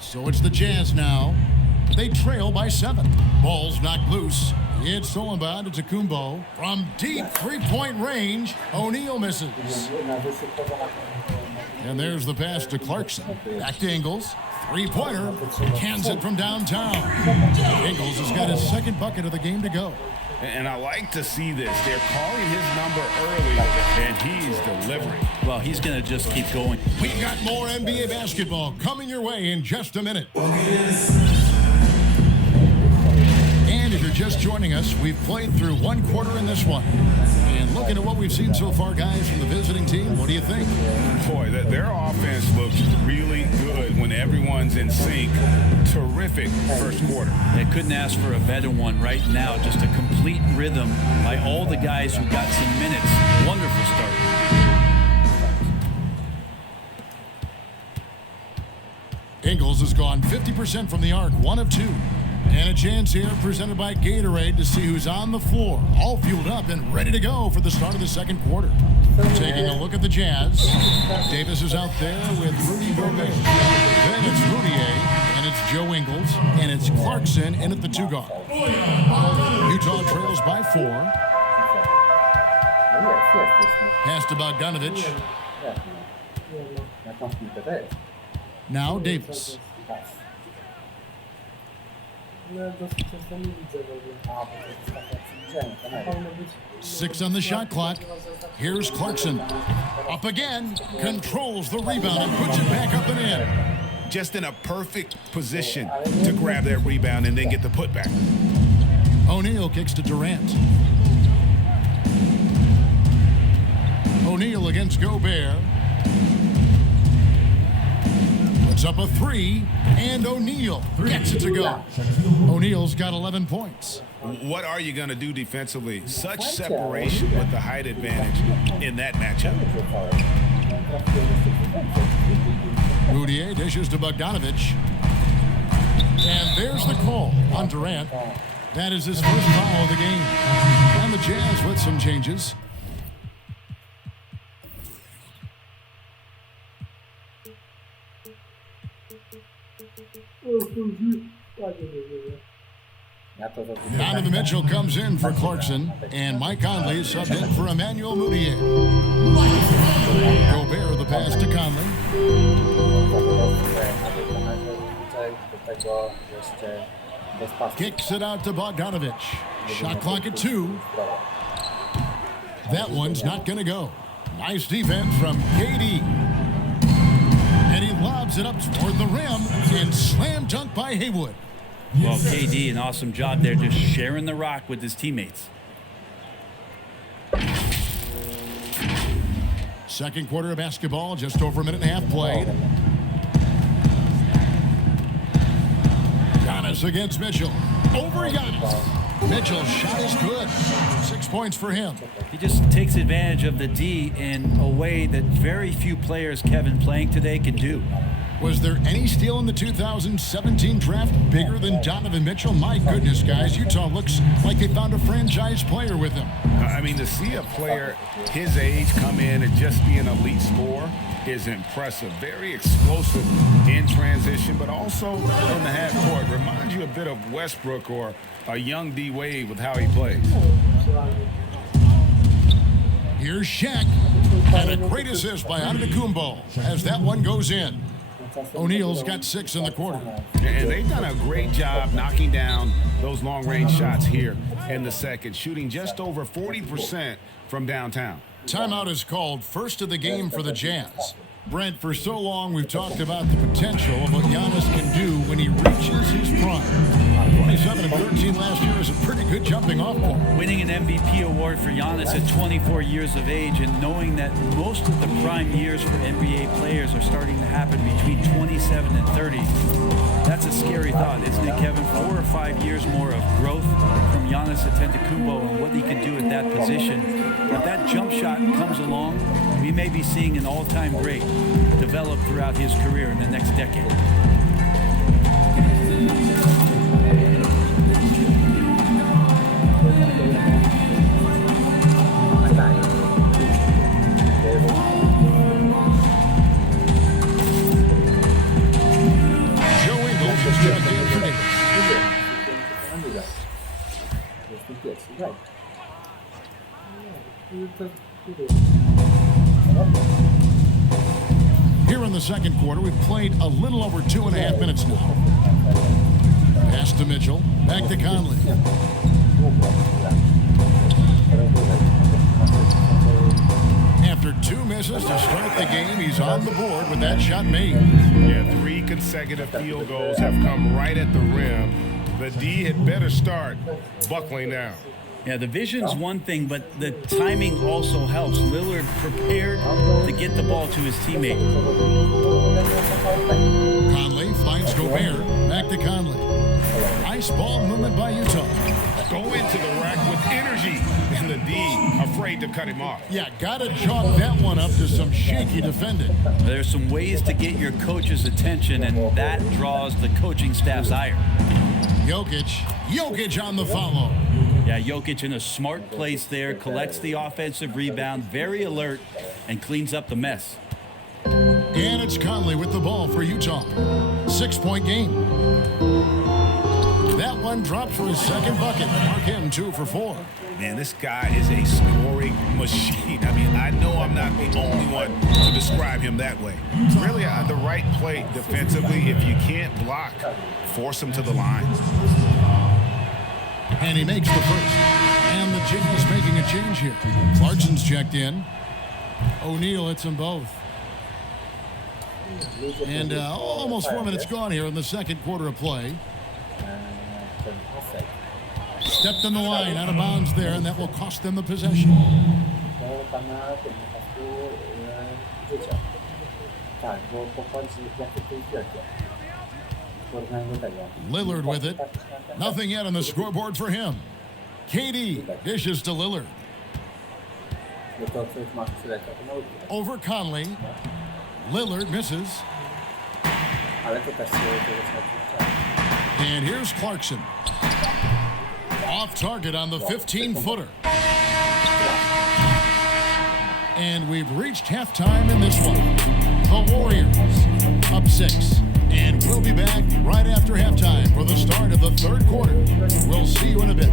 So it's the Jazz now. They trail by 7. Ball's knocked loose. It's stolen by Antetokounmpo. From deep three-point range, O'Neal misses. And there's the pass to Clarkson. Back to Ingles. Three-pointer. Cans it from downtown. Ingles has got his second bucket of the game to go. And I like to see this. They're calling his number early, and he's delivering. Well, he's going to just keep going. We've got more NBA basketball coming your way in just a minute. And if you're just joining us, we've played through one quarter in this one. And looking at what we've seen so far, guys, from the visiting team, what do you think? Boy, their offense looks really good when everyone's in sync. Terrific first quarter. They couldn't ask for a better one right now. Just a complete rhythm by all the guys who got some minutes. Wonderful start. Ingles has gone 50% from the arc, 1 of 2. And a chance here presented by Gatorade to see who's on the floor, all fueled up and ready to go for the start of the second quarter. Taking a look at the Jazz. Davis is out there with Rudy Gobert. Then it's Rudier, and it's Joe Ingles, and it's Clarkson in at the 2 guard. Utah trails by 4. Pass to Bogdanovich. Now Davis. 6 on the shot clock. Here's Clarkson. Up again. Controls the rebound and puts it back up and in. Just in a perfect position to grab that rebound and then get the putback. O'Neal kicks to Durant. O'Neal against Gobert. Puts up a 3, and O'Neal gets it to go. O'Neal's got 11 points. What are you going to do defensively? Such separation with the height advantage in that matchup. Rudier dishes to Bogdanovich. And there's the call on Durant. That is his first foul of the game. And the Jazz with some changes. Donovan Mitchell comes in for Clarkson, and Mike Conley subbed in for Emmanuel Mudiay. Gobert the pass to Conley. Kicks it out to Bogdanovich. Shot clock at 2. That one's not going to go. Nice defense from KD. And he lobs it up toward the rim and slam dunk by Haywood. Well, KD, an awesome job there, just sharing the rock with his teammates. Second quarter of basketball, just over a minute and a half played. Giannis against Mitchell. Over Giannis. Mitchell's shot is good. 6 points for him. He just takes advantage of the D in a way that very few players, Kevin, playing today can do. Was there any steal in the 2017 draft bigger than Donovan Mitchell? My goodness, guys, Utah looks like they found a franchise player with him. I mean, to see a player his age come in and just be an elite scorer is impressive. Very explosive in transition, but also in the half court. Reminds you a bit of Westbrook or a young D Wade with how he plays. Here's Shaq. And a great assist by Antetokounmpo as that one goes in. O'Neal's got 6 in the quarter. And they've done a great job knocking down those long-range shots here in the second, shooting just over 40% from downtown. Timeout is called, first of the game for the Jazz. Brent, for so long we've talked about the potential of what Giannis can do when he reaches his prime. 27 and 13 last year is a pretty good jumping off point. Winning an MVP award for Giannis at 24 years of age and knowing that most of the prime years for NBA players are starting to happen between 27 and 30. That's a scary thought, isn't it, Kevin? 4 or 5 years more of growth from Giannis Antetokounmpo and what he can do at that position. If that jump shot comes along, we may be seeing an all-time great develop throughout his career in the next decade. Here in the second quarter, we've played a little over 2.5 minutes now. Pass to Mitchell. Back to Conley. After 2 misses to start the game, he's on the board with that shot made. Yeah, 3 consecutive field goals have come right at the rim. The D had better start buckling down. Yeah, the vision's one thing, but the timing also helps. Lillard prepared to get the ball to his teammate. Conley finds Gobert. Back to Conley. Nice ball movement by Utah. Go into the rack with energy, and the D afraid to cut him off. Yeah, gotta chalk that one up to some shaky defending. There's some ways to get your coach's attention, and that draws the coaching staff's ire. Jokic on the follow. Yeah, Jokic in a smart place there, collects the offensive rebound, very alert, and cleans up the mess. And it's Conley with the ball for Utah. 6-point game. That one drops for his second bucket. Mark him 2 for 4. Man, this guy is a scoring machine. I mean, I know I'm not the only one to describe him that way. Really, the right play defensively. If you can't block, force him to the line. And he makes the first. And the Jazz making a change here. Clarkson's checked in. O'Neal hits them both. And almost 4 minutes gone here in the second quarter of play. Stepped in the line, out of bounds there, and that will cost them the possession. Lillard with it. Nothing yet on the scoreboard for him. KD dishes to Lillard. Over Conley. Lillard misses. And here's Clarkson. Off target on the 15-footer. And we've reached halftime in this one. The Warriors up 6. And we'll be back right after halftime for the start of the third quarter. We'll see you in a bit.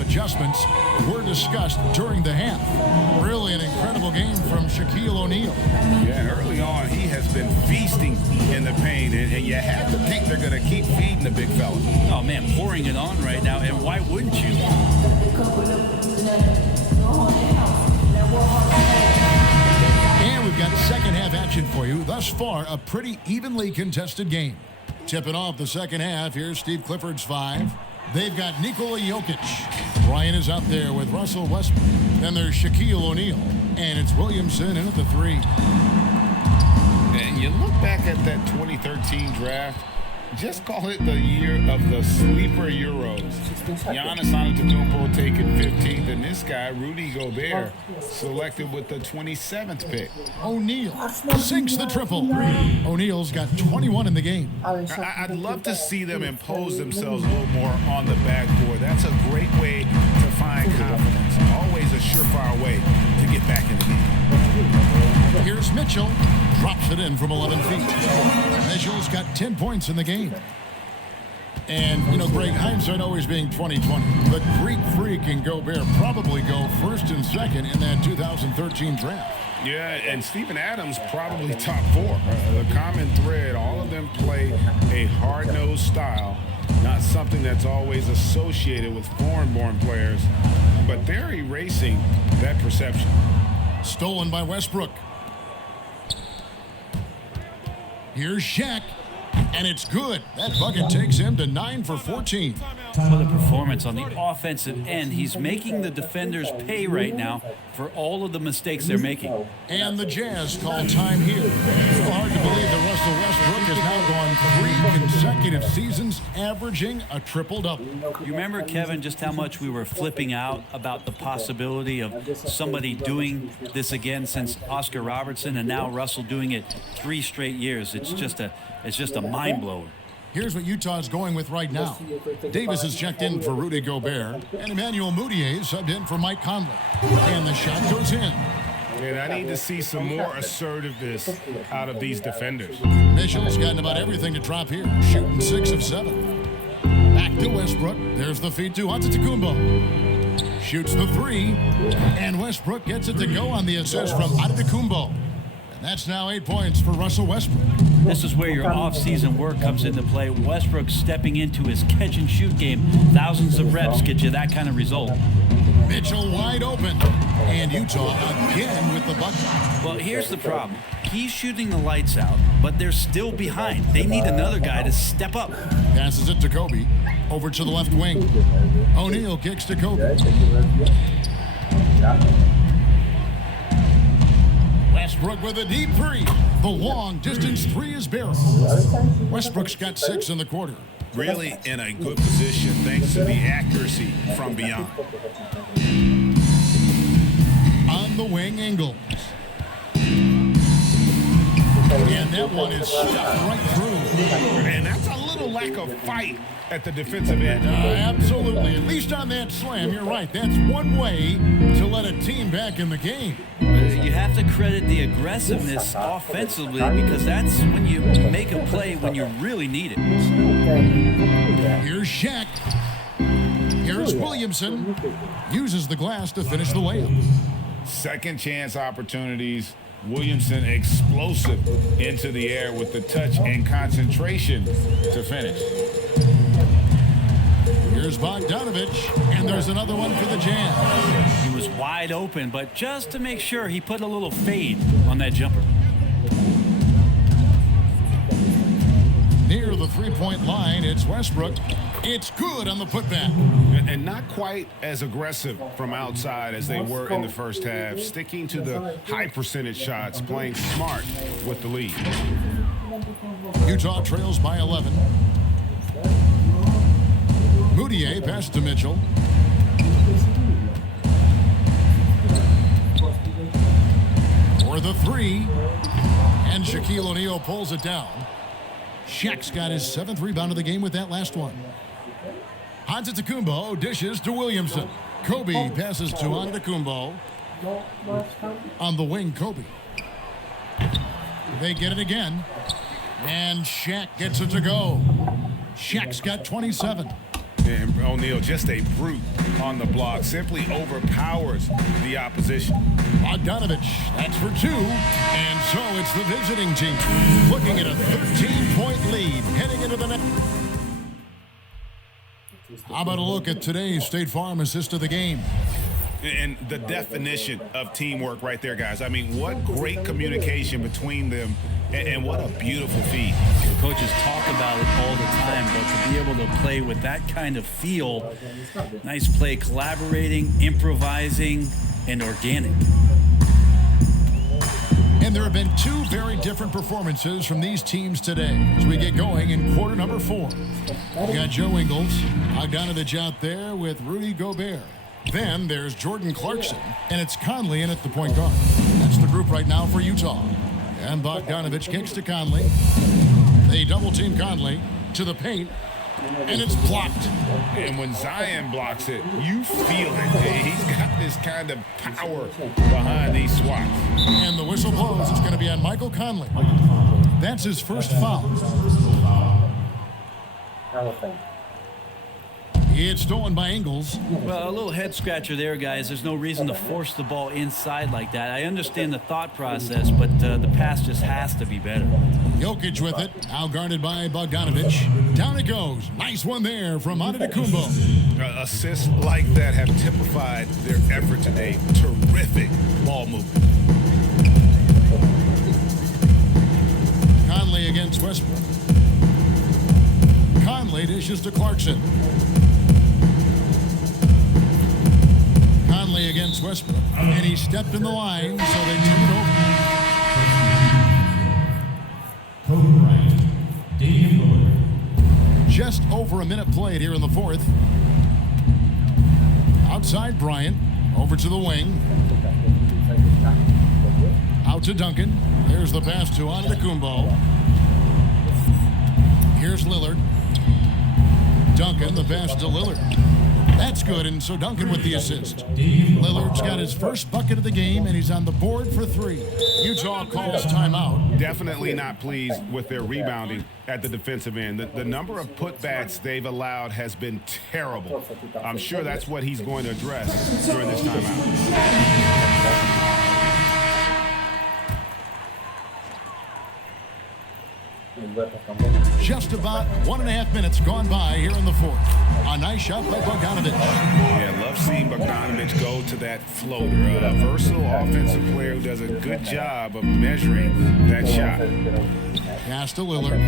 Adjustments were discussed during the half. Really an incredible game from Shaquille O'Neal. Yeah, and early on, he has been feasting in the paint, and you have to think they're going to keep feeding the big fella. Oh, man, pouring it on right now, and why wouldn't you? And we've got second half action for you. Thus far, a pretty evenly contested game. Tipping off the second half, here's Steve Clifford's 5. They've got Nikola Jokic. Ryan is out there with Russell Westbrook. Then there's Shaquille O'Neal. And it's Williamson in at the 3. And you look back at that 2013 draft, Just call it the year of the sleeper Euros. Giannis Antetokounmpo taken 15th, and this guy, Rudy Gobert, selected with the 27th pick. O'Neal sinks the triple. O'Neal's got 21 in the game. I'd love to see them impose themselves a little more on the backboard. That's a great way to find confidence. Always a surefire way to get back in the game. Here's Mitchell. Drops it in from 11 feet. Mitchell's got 10 points in the game. And, you know, Greg, hindsight always being 20/20. But Greek Freak and Gobert probably go first and second in that 2013 draft. Yeah, and Steven Adams probably top 4. The common thread, all of them play a hard-nosed style, not something that's always associated with foreign-born players, but they're erasing that perception. Stolen by Westbrook. Here's Shaq, and it's good. That bucket takes him to 9 for 14. What a performance on the offensive end. He's making the defenders pay right now for all of the mistakes they're making. And the Jazz call time here. It's a little hard to believe that Russell Westbrook has now gone 3 consecutive seasons averaging a triple-double. You remember, Kevin, just how much we were flipping out about the possibility of somebody doing this again since Oscar Robertson, and now Russell doing it 3 straight years. It's just a mind blower. Here's what Utah's going with right now. Davis has checked in for Rudy Gobert, and Emmanuel Mudiay subbed in for Mike Conley. And the shot goes in. And I need to see some more assertiveness out of these defenders. Mitchell's gotten about everything to drop here, shooting 6 of 7. Back to Westbrook. There's the feed to Antetokounmpo. Shoots the 3, and Westbrook gets it to go on the assist from Antetokounmpo. That's now 8 points for Russell Westbrook. This is where your off-season work comes into play. Westbrook stepping into his catch-and-shoot game. Thousands of reps get you that kind of result. Mitchell wide open. And Utah again with the bucket. Well, here's the problem. He's shooting the lights out, but they're still behind. They need another guy to step up. Passes it to Kobe. Over to the left wing. O'Neal kicks to Kobe. Westbrook with a deep 3. The long-distance 3 is barreled. Westbrook's got 6 in the quarter. Really in a good position thanks to the accuracy from beyond. On the wing, Ingles. And that one is stuck right through. And that's a little lack of fight at the defensive end. Absolutely. At least on that slam, you're right. That's one way to let a team back in the game. You have to credit the aggressiveness offensively because that's when you make a play when you really need it. Here's Shaq. Here's Williamson. Uses the glass to finish the layup. Second chance opportunities. Williamson explosive into the air with the touch and concentration to finish. Here's Bogdanovich, and there's another one for the Jazz. He was wide open, but just to make sure, he put a little fade on that jumper. Near the three-point line, it's Westbrook. It's good on the putback. And not quite as aggressive from outside as they were in the first half, sticking to the high percentage shots, playing smart with the lead. Utah trails by 11. Mudiay passes to Mitchell. For the 3. And Shaquille O'Neal pulls it down. Shaq's got his 7th rebound of the game with that last one. Antetokounmpo dishes to Williamson. Kobe passes to Antetokounmpo. On the wing, Kobe. They get it again. And Shaq gets it to go. Shaq's got 27. And O'Neal, just a brute on the block, simply overpowers the opposition. Bogdanovich, that's for 2. And so it's the visiting team looking at a 13-point lead heading into the next. How about a look at today's State Farm assist of the game? And the definition of teamwork right there, guys. I mean, what great communication between them, and what a beautiful feed. The coaches talk about it all the time, but to be able to play with that kind of feel, nice play, collaborating, improvising, and organic. And there have been two very different performances from these teams today as we get going in quarter number 4. We got Joe Ingles, Bogdanovich out there with Rudy Gobert. Then there's Jordan Clarkson, and it's Conley in at the point guard. That's the group right now for Utah. And Bogdanovich kicks to Conley. They double-team Conley to the paint, and it's blocked. And when Zion blocks it, you feel it. He's got this kind of power behind these swats. And the whistle blows. It's going to be on Michael Conley. That's his first foul. It's stolen by Ingles. Well, a little head scratcher there, guys. There's no reason to force the ball inside like that. I understand the thought process, but the pass just has to be better. Jokic with it, now guarded by Bogdanovich. Down it goes. Nice one there from Antetokounmpo. Assists like that have typified their effort today. Terrific ball movement. Conley against Westbrook. Conley dishes to Clarkson. Conley against Westbrook, and he stepped in the line, so they turn it over. Kobe Bryant, Damian Lillard. Just over a minute played here in the 4th. Outside Bryant, over to the wing. Out to Duncan. There's the pass to Antetokounmpo. Here's Lillard. Duncan, the pass to Lillard. That's good, and so Duncan with the assist. Lillard's got his first bucket of the game, and he's on the board for 3. Utah calls timeout. Definitely not pleased with their rebounding at the defensive end. The number of putbacks they've allowed has been terrible. I'm sure that's what he's going to address during this timeout. Just about 1.5 minutes gone by here in the 4th. A nice shot by Bogdanovich. Yeah, love seeing Bogdanovich go to that floater. A versatile offensive player who does a good job of measuring that shot. Pass to Lillard.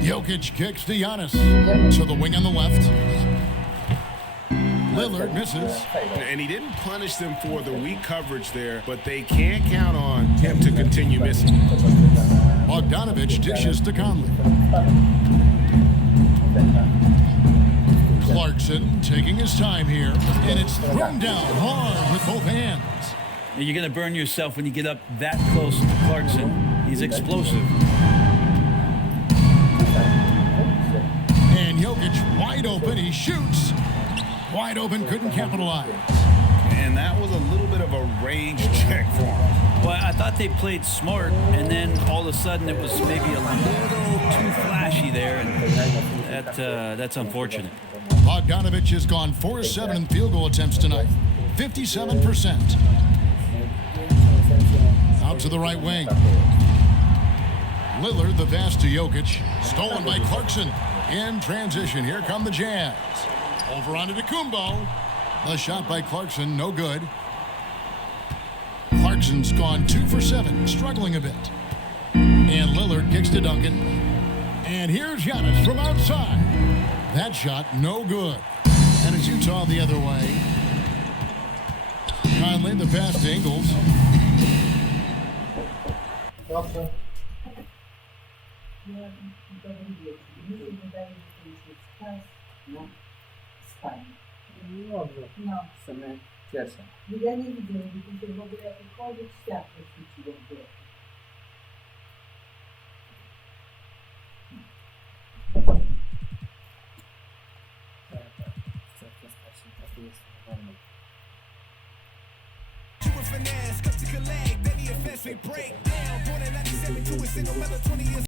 Jokic kicks to Giannis. To the wing on the left. Lillard misses. And he didn't punish them for the weak coverage there, but they can't count on him to continue missing. Bogdanovich dishes to Conley. Clarkson taking his time here, and it's thrown down hard with both hands. You're going to burn yourself when you get up that close to Clarkson. He's explosive. And Jokic wide open. He shoots. Wide open, couldn't capitalize. And that was a little bit of a range check for him. Well, I thought they played smart, and then all of a sudden it was maybe a little too flashy there, and that's unfortunate. Bogdanovich has gone 4-7 in field goal attempts tonight, 57%. Out to the right wing. Lillard, the pass to Jokic, stolen by Clarkson. In transition, here come the Jazz. Over onto Antetokounmpo. The shot by Clarkson, no good. Clarkson's gone 2 for 7, struggling a bit. And Lillard kicks to Duncan. And here's Giannis from outside. That shot, no good. And it's Utah the other way. Conley, the pass to Ingles. No, same pierwsza. Ja nie widzę, że w ogóle jakiekolwiek światło świeciło w górę. Finesse, cut to collect, then the offense we break down. Born in 97 to a single mother, 20 years.